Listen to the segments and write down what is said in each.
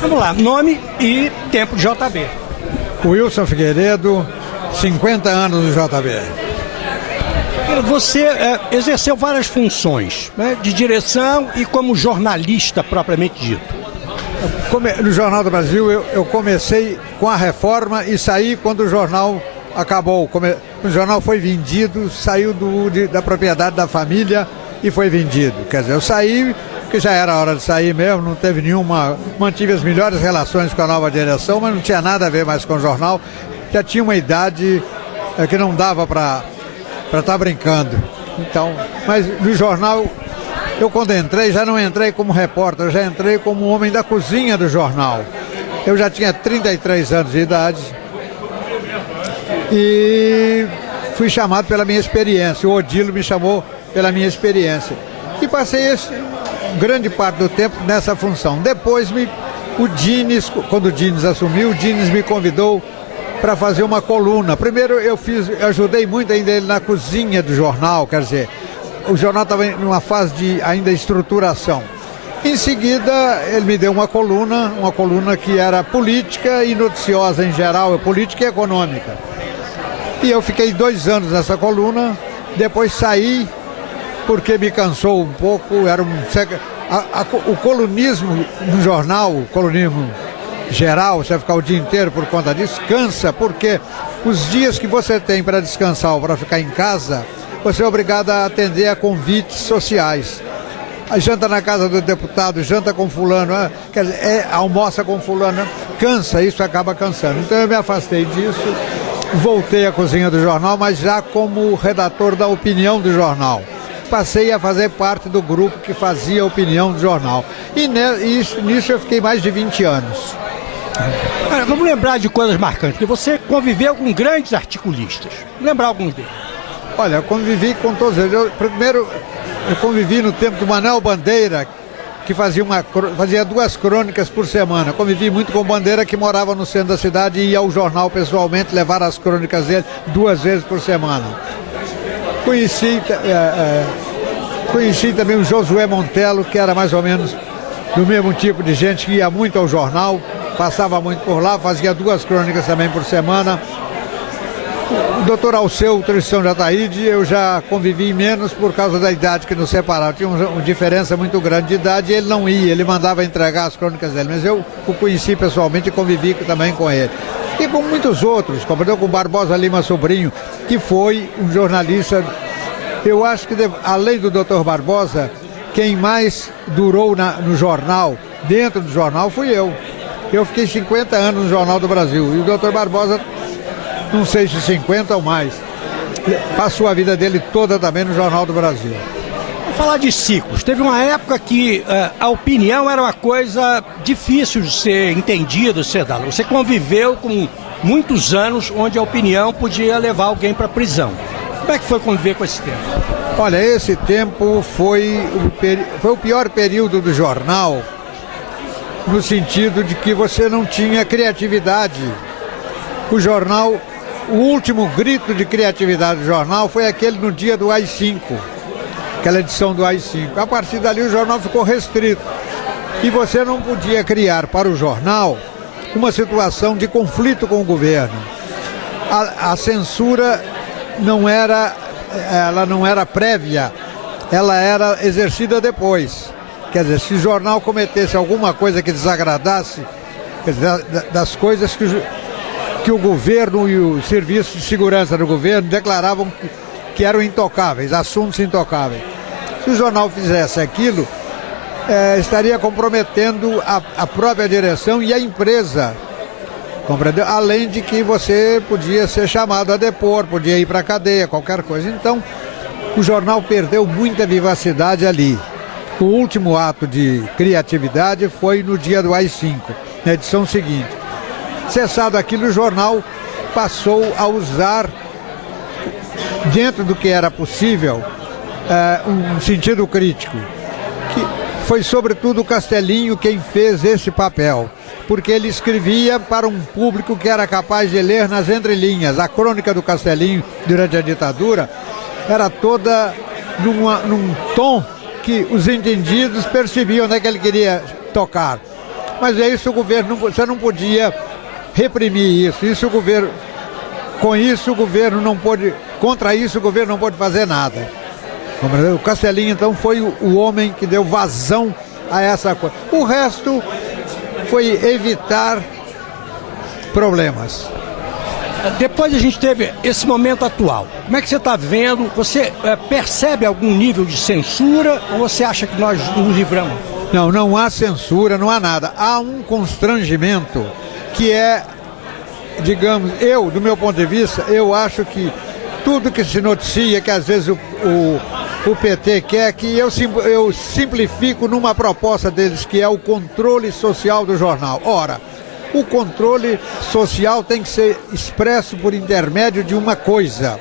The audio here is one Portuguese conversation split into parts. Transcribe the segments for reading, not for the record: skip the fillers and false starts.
Vamos lá, nome e tempo de JB. Wilson Figueiredo, 50 anos do JB. Você exerceu várias funções, né, de direção e como jornalista propriamente dito. No Jornal do Brasil eu comecei com a reforma e saí quando o jornal acabou. O jornal foi vendido, saiu da propriedade da família e foi vendido. Quer dizer, eu saí, porque já era hora de sair mesmo, não teve nenhuma... Mantive as melhores relações com a nova direção, mas não tinha nada a ver mais com o jornal. Já tinha uma idade que não dava para estar brincando. Então, mas no jornal, eu quando entrei, já não entrei como repórter, eu já entrei como homem da cozinha do jornal. Eu já tinha 33 anos de idade e fui chamado pela minha experiência. O Odilo me chamou pela minha experiência. E passei grande parte do tempo nessa função. Depois, quando o Diniz assumiu, o Diniz me convidou para fazer uma coluna. Primeiro eu ajudei muito ainda ele na cozinha do jornal, quer dizer, o jornal estava numa fase de ainda estruturação. Em seguida, ele me deu uma coluna que era política e noticiosa em geral, política e econômica. E eu fiquei 2 anos nessa coluna, depois saí, porque me cansou um pouco, o colunismo no jornal, o colunismo geral, você vai ficar o dia inteiro por conta disso, cansa, porque os dias que você tem para descansar ou para ficar em casa, você é obrigado a atender a convites sociais. A janta na casa do deputado, janta com fulano, quer dizer, almoça com fulano, cansa, isso acaba cansando. Então eu me afastei disso, voltei à cozinha do jornal, mas já como redator da opinião do jornal. Passei a fazer parte do grupo que fazia a opinião do jornal. E nisso eu fiquei mais de 20 anos. Vamos lembrar de coisas marcantes, porque você conviveu com grandes articulistas. Lembrar alguns deles. Olha, eu convivi com todos eles. Primeiro, eu convivi no tempo do Manuel Bandeira, que fazia 2 crônicas por semana. Convivi muito com Bandeira, que morava no centro da cidade e ia ao jornal pessoalmente levar as crônicas dele 2 vezes por semana. Conheci também o Josué Montello, que era mais ou menos do mesmo tipo de gente, que ia muito ao jornal, passava muito por lá, fazia 2 crônicas também por semana. O doutor Alceu Tristão de Ataíde, eu já convivi menos por causa da idade que nos separava. Tinha uma diferença muito grande de idade e ele não ia, ele mandava entregar as crônicas dele. Mas eu o conheci pessoalmente e convivi também com ele. E com muitos outros, como com o Barbosa Lima Sobrinho, que foi um jornalista. Eu acho que, além do doutor Barbosa, quem mais durou no jornal, dentro do jornal, fui eu. Eu fiquei 50 anos no Jornal do Brasil. E o doutor Barbosa, não sei se 50 ou mais, passou a vida dele toda também no Jornal do Brasil. Vamos falar de ciclos. Teve uma época que a opinião era uma coisa difícil de ser entendida, de ser dada. Você conviveu com muitos anos onde a opinião podia levar alguém para a prisão. Como é que foi conviver com esse tempo? Olha, esse tempo foi o pior período do jornal, no sentido de que você não tinha criatividade. O jornal, o último grito de criatividade do jornal foi aquele no dia do AI-5, aquela edição do AI-5. A partir dali o jornal ficou restrito e você não podia criar para o jornal uma situação de conflito com o governo. A censura não era prévia, ela era exercida depois. Quer dizer, se o jornal cometesse alguma coisa que desagradasse, quer dizer, das coisas que o governo e o serviço de segurança do governo declaravam que eram intocáveis, assuntos intocáveis. Se o jornal fizesse aquilo, estaria comprometendo a própria direção e a empresa, compreendeu? Além de que você podia ser chamado a depor, podia ir para a cadeia, qualquer coisa. Então, o jornal perdeu muita vivacidade ali. O último ato de criatividade foi no dia do AI-5, na edição seguinte. Cessado aquilo, o jornal passou a usar, dentro do que era possível, um sentido crítico. Que foi sobretudo o Castelinho quem fez esse papel, porque ele escrevia para um público que era capaz de ler nas entrelinhas. A crônica do Castelinho durante a ditadura era toda num tom que os entendidos percebiam onde é que ele queria tocar. Mas é isso, o governo, você não podia reprimir isso. Com isso o governo não pôde, contra isso o governo não pôde fazer nada. O Castelinho então foi o homem que deu vazão a essa coisa. O resto foi evitar problemas. Depois a gente teve esse momento atual. Como é que você está vendo? Você percebe algum nível de censura ou você acha que nós nos livramos? Não, não há censura, não há nada. Há um constrangimento que é, digamos, do meu ponto de vista, eu acho que tudo que se noticia, que às vezes o PT quer, que eu simplifico numa proposta deles, que é o controle social do jornal. Ora, o controle social tem que ser expresso por intermédio de uma coisa.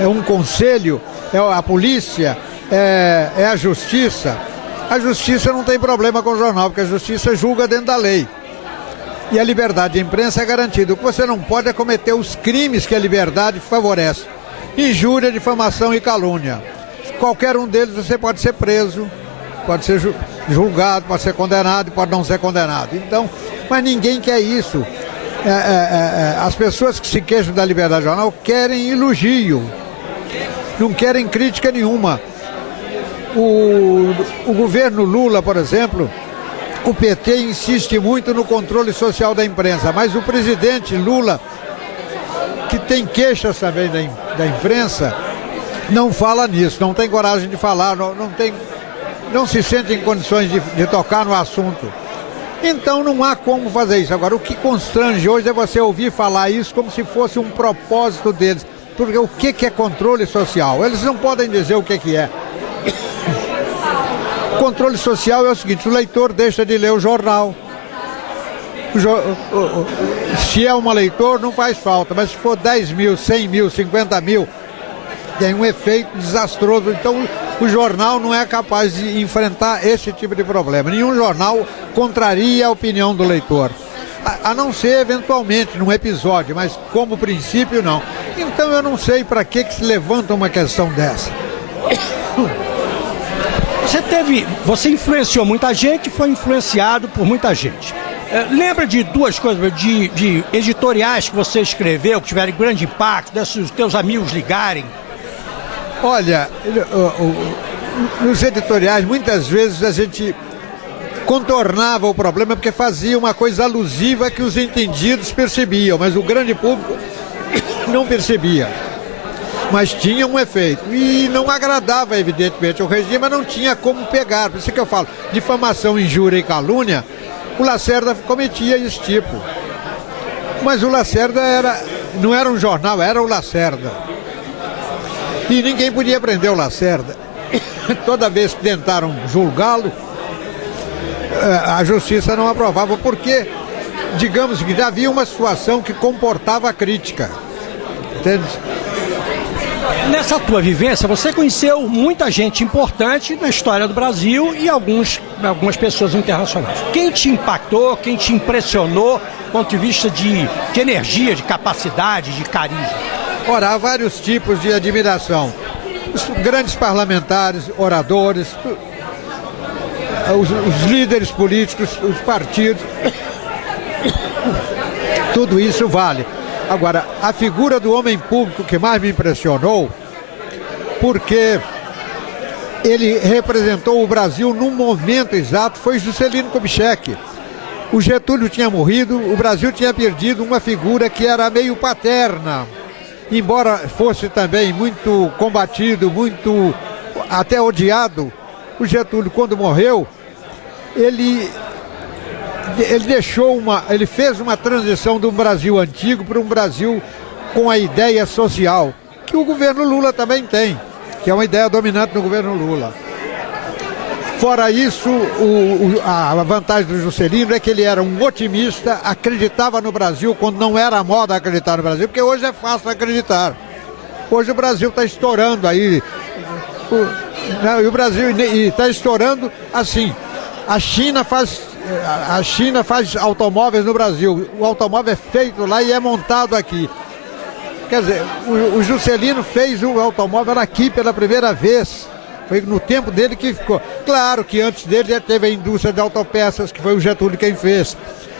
É um conselho, é a polícia, é a justiça. A justiça não tem problema com o jornal, porque a justiça julga dentro da lei. E a liberdade de imprensa é garantida. O que você não pode é cometer os crimes que a liberdade favorece. Injúria, difamação e calúnia. Qualquer um deles você pode ser preso, pode ser julgado, pode ser condenado e pode não ser condenado. Então, mas ninguém quer isso. As pessoas que se queixam da liberdade jornal querem elogio, não querem crítica nenhuma. O governo Lula, por exemplo, o PT insiste muito no controle social da imprensa, mas o presidente Lula, que tem queixas também da imprensa, não fala nisso, não tem coragem de falar, não se sente em condições de tocar no assunto. Então não há como fazer isso. Agora, o que constrange hoje é você ouvir falar isso como se fosse um propósito deles. Porque o que é controle social? Eles não podem dizer o que é. Controle social é o seguinte: o leitor deixa de ler o jornal. Se é um leitor, não faz falta, mas se for 10 mil, 100 mil, 50 mil, tem um efeito desastroso. Então o jornal não é capaz de enfrentar esse tipo de problema. Nenhum jornal contraria a opinião do leitor, a não ser eventualmente num episódio, mas como princípio não. Então eu não sei para que se levanta uma questão dessa. Você influenciou muita gente, foi influenciado por muita gente. Lembra de duas coisas, de editoriais que você escreveu, que tiveram grande impacto, dos teus amigos ligarem? Olha, nos editoriais, muitas vezes a gente contornava o problema porque fazia uma coisa alusiva que os entendidos percebiam, mas o grande público não percebia. Mas tinha um efeito. E não agradava, evidentemente, o regime, mas não tinha como pegar. Por isso que eu falo, difamação, injúria e calúnia, o Lacerda cometia esse tipo. Mas o Lacerda não era um jornal, era o Lacerda. E ninguém podia prender o Lacerda. Toda vez que tentaram julgá-lo, a justiça não aprovava, porque, digamos que havia uma situação que comportava a crítica. Entende? Nessa tua vivência, você conheceu muita gente importante na história do Brasil e algumas pessoas internacionais. Quem te impactou, quem te impressionou do ponto de vista de energia, de capacidade, de carisma? Ora, há vários tipos de admiração. Os grandes parlamentares, oradores, os líderes políticos, os partidos, tudo isso vale. Agora, a figura do homem público que mais me impressionou, porque ele representou o Brasil num momento exato, foi Juscelino Kubitschek. O Getúlio tinha morrido, o Brasil tinha perdido uma figura que era meio paterna. Embora fosse também muito combatido, muito até odiado, o Getúlio, quando morreu, ele fez uma transição de um Brasil antigo para um Brasil com a ideia social, que o governo Lula também tem, que é uma ideia dominante no governo Lula. Fora isso, a vantagem do Juscelino é que ele era um otimista, acreditava no Brasil quando não era moda acreditar no Brasil, porque hoje é fácil acreditar. Hoje o Brasil está estourando aí, o Brasil está estourando assim. A China faz automóveis no Brasil, o automóvel é feito lá e é montado aqui. Quer dizer, o Juscelino fez o automóvel aqui pela primeira vez. Foi no tempo dele que ficou. Claro que antes dele já teve a indústria de autopeças, que foi o Getúlio quem fez.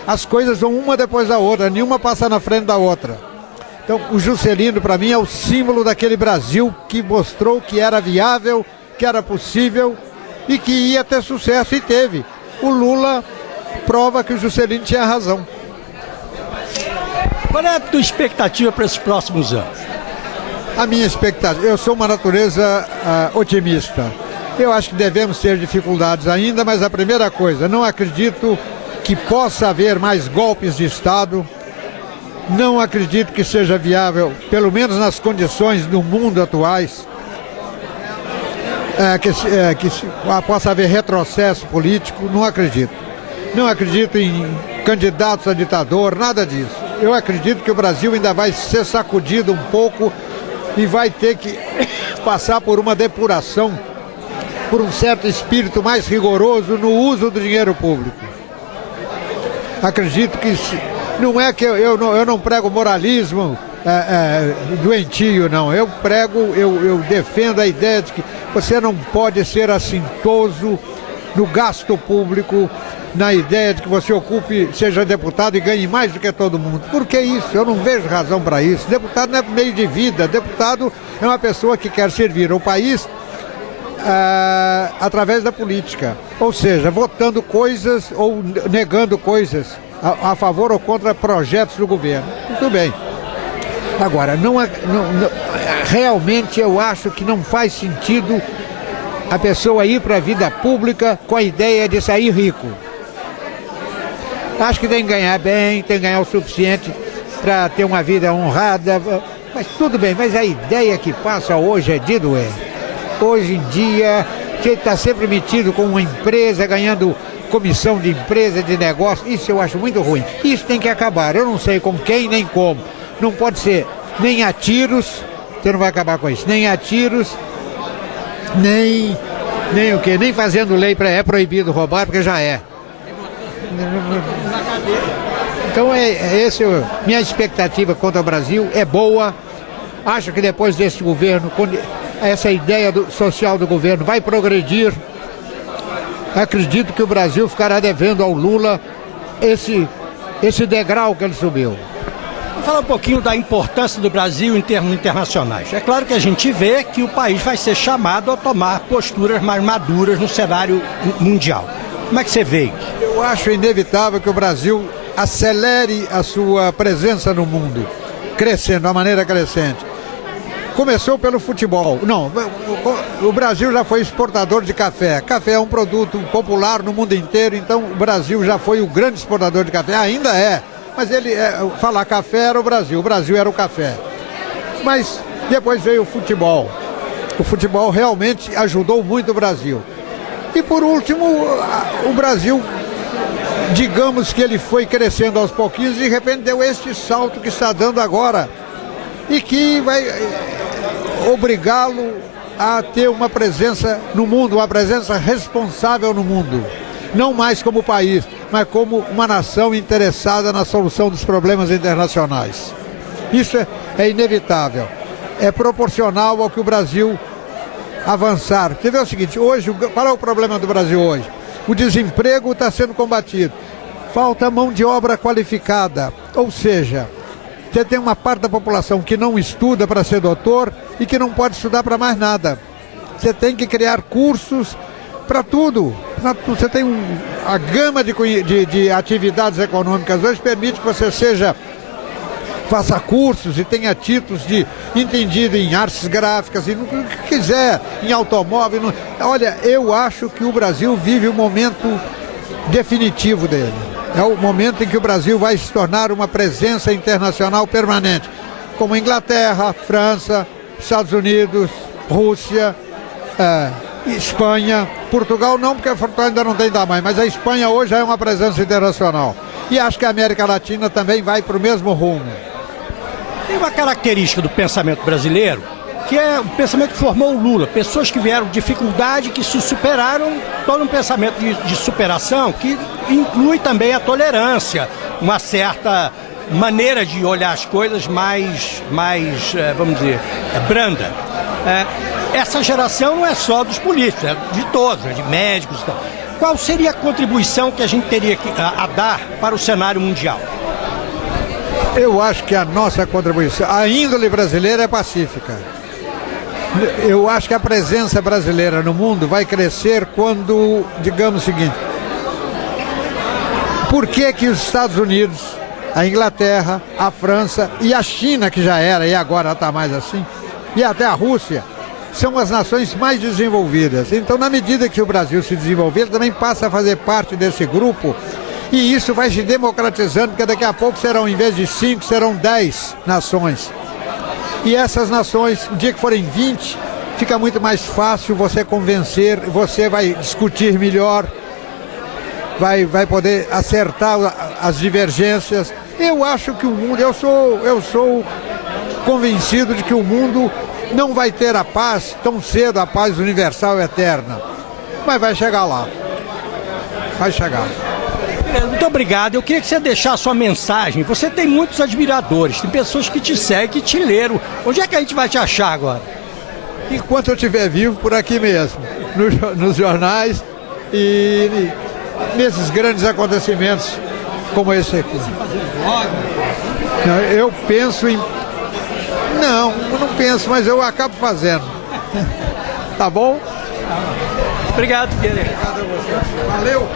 As coisas vão uma depois da outra, nenhuma passa na frente da outra. Então o Juscelino para mim é o símbolo daquele Brasil que mostrou que era viável, que era possível e que ia ter sucesso, e teve. O Lula prova que o Juscelino tinha razão. Qual é a tua expectativa para esses próximos anos? A minha expectativa, eu sou uma natureza otimista. Eu acho que devemos ter dificuldades ainda, mas a primeira coisa, não acredito que possa haver mais golpes de Estado. Não acredito que seja viável, pelo menos nas condições do mundo atuais, que possa haver retrocesso político. Não acredito. Não acredito em candidatos a ditador, nada disso. Eu acredito que o Brasil ainda vai ser sacudido um pouco e vai ter que passar por uma depuração, por um certo espírito mais rigoroso no uso do dinheiro público. Acredito que não é que eu não prego moralismo doentio, não. Eu defendo a ideia de que você não pode ser assintoso no gasto público, na ideia de que você seja deputado e ganhe mais do que todo mundo. Por que isso? Eu não vejo razão para isso. Deputado não é meio de vida. Deputado é uma pessoa que quer servir ao país através da política. Ou seja, votando coisas ou negando coisas a favor ou contra projetos do governo. Muito bem. Agora, realmente eu acho que não faz sentido a pessoa ir para a vida pública com a ideia de sair rico. Acho que tem que ganhar bem, tem que ganhar o suficiente para ter uma vida honrada, mas tudo bem, mas a ideia que passa hoje é de doer. Hoje em dia, você está sempre metido com uma empresa, ganhando comissão de empresa, de negócio, isso eu acho muito ruim. Isso tem que acabar, eu não sei com quem nem como. Não pode ser nem a tiros, você não vai acabar com isso, nem a tiros, nem o quê? Nem fazendo lei é proibido roubar, porque já é. Então minha expectativa contra o Brasil é boa. Acho que depois desse governo, essa ideia social do governo vai progredir. Acredito que o Brasil ficará devendo ao Lula esse degrau que ele subiu. Vamos falar um pouquinho da importância do Brasil em termos internacionais. É claro que a gente vê que o país vai ser chamado a tomar posturas mais maduras no cenário mundial. Como é que você vê isso? Eu acho inevitável que o Brasil acelere a sua presença no mundo, crescendo, de maneira crescente. Começou pelo futebol. Não, o Brasil já foi exportador de café. Café é um produto popular no mundo inteiro, então o Brasil já foi o grande exportador de café, ainda é. Mas falar café era o Brasil era o café. Mas depois veio o futebol. O futebol realmente ajudou muito o Brasil. E por último, o Brasil, digamos que ele foi crescendo aos pouquinhos e de repente deu este salto que está dando agora. E que vai obrigá-lo a ter uma presença no mundo, uma presença responsável no mundo. Não mais como país, mas como uma nação interessada na solução dos problemas internacionais. Isso é inevitável. É proporcional ao que o Brasil avançar. Você vê o seguinte, hoje, qual é o problema do Brasil hoje? O desemprego está sendo combatido. Falta mão de obra qualificada. Ou seja, você tem uma parte da população que não estuda para ser doutor e que não pode estudar para mais nada. Você tem que criar cursos para tudo. Você tem a gama de atividades econômicas hoje permite que você faça cursos e tenha títulos de entendido em artes gráficas e no que quiser, em automóvel. Olha, eu acho que o Brasil vive o momento definitivo dele. É o momento em que o Brasil vai se tornar uma presença internacional permanente, como Inglaterra, França, Estados Unidos, Rússia, Espanha, Portugal não, porque Portugal ainda não tem tamanho, mas a Espanha hoje já é uma presença internacional. E acho que a América Latina também vai para o mesmo rumo. Tem uma característica do pensamento brasileiro, que é o pensamento que formou o Lula. Pessoas que vieram de dificuldade, que se superaram, todo um pensamento de superação, que inclui também a tolerância, uma certa maneira de olhar as coisas mais vamos dizer, branda. essa geração não é só dos políticos, é de todos, é de médicos e tal. Qual seria a contribuição que a gente teria a dar para o cenário mundial? Eu acho que a nossa contribuição, a índole brasileira é pacífica. Eu acho que a presença brasileira no mundo vai crescer quando, digamos o seguinte, por que que os Estados Unidos, a Inglaterra, a França e a China, que já era e agora está mais assim, e até a Rússia, são as nações mais desenvolvidas. Então, na medida que o Brasil se desenvolver, ele também passa a fazer parte desse grupo, e isso vai se democratizando, porque daqui a pouco serão, em vez de 5, serão 10 nações. E essas nações, no dia que forem 20, fica muito mais fácil você convencer, você vai discutir melhor, vai poder acertar as divergências. Eu acho que o mundo, eu sou convencido de que o mundo não vai ter a paz tão cedo, a paz universal eterna, mas vai chegar lá, vai chegar. Muito obrigado. Eu queria que você deixasse a sua mensagem. Você tem muitos admiradores, tem pessoas que te seguem, que te leram. Onde é que a gente vai te achar agora? Enquanto eu estiver vivo, por aqui mesmo, nos jornais e nesses grandes acontecimentos como esse aqui. Eu penso em... Não, eu não penso, mas eu acabo fazendo. Tá bom? Obrigado, Guilherme. Obrigado a você. Valeu.